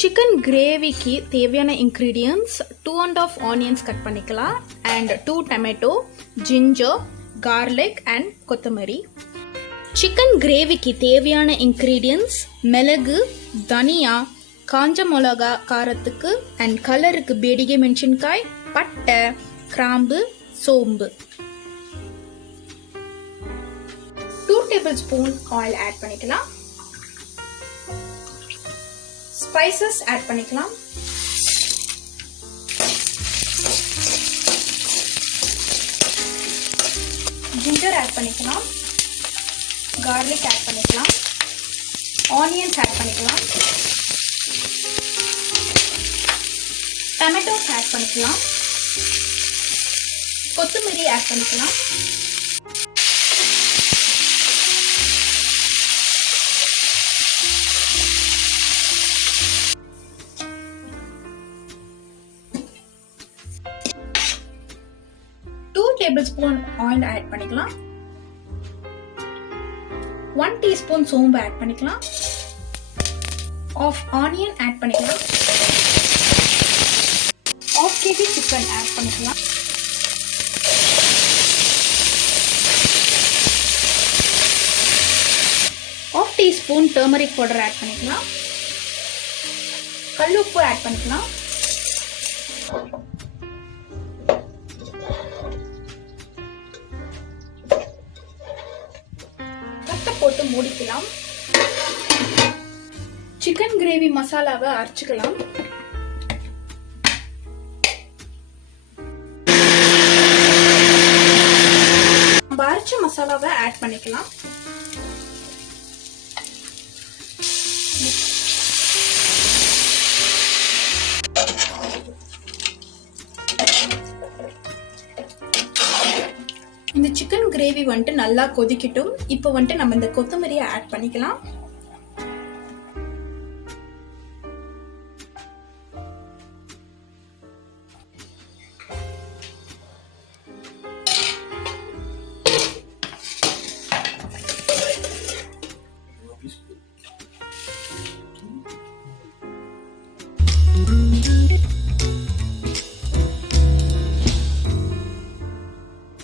சிக்கன் கிரேவிக்கு தேவையான இன்க்ரீடியன்ட்ஸ் 2½ onions cut பண்ணிக்கலாம் அண்ட் 2 டொமேட்டோ, ஜிஞ்சர், கார்லிக் அண்ட் கொத்தமல்லி. சிக்கன் கிரேவிக்கு தேவையான இன்க்ரீடியன்ட்ஸ் மிளகு, தனியா, காஞ்ச மிளகா காரத்துக்கு அண்ட் கலருக்கு பேடிகை மெணசின்காய், பட்டை, கிராம்பு, சோம்பு. 2 டேபிள்ஸ்பூன் ஆயில் ஆட் பண்ணிக்கலாம். ஸ்பைசஸ் ஆட் பண்ணிக்கலாம். ஜிஞ்சர் ஆட் பண்ணிக்கலாம். கார்லிக் ஆட் பண்ணிக்கலாம். ஆனியன்ஸ் ஆட் பண்ணிக்கலாம். டொமேட்டோஸ் ஆட் பண்ணிக்கலாம். கொத்தமல்லி ஆட் பண்ணிக்கலாம். டேபிள்ஸ்பூன் ஆயில் ஆட் பண்ணிக்கலாம். 1 டீஸ்பூன் சோம்பு ஆட் பண்ணிக்கலாம். ஆஃப் ஆனியன் ஆட் பண்ணிக்கலாம். ஆஃப் கேஜி சிக்கன் ஆட் பண்ணிக்கலாம். Half teaspoon turmeric powder add பண்ணிக்கலாம். கல்லுப்பு ஆட் பண்ணிக்கலாம். போட்டு மூடிக்கலாம். சிக்கன் கிரேவி மசாலாவை அரைச்சுக்கலாம். நம்ம அரைச்ச மசாலாவை ஆட் பண்ணிக்கலாம். இந்த சிக்கன் கிரேவி வந்துட்டு நல்லா கொதிக்கட்டும். இப்போ வந்துட்டு நம்ம இந்த கொத்தமல்லியை ஆட் பண்ணிக்கலாம்.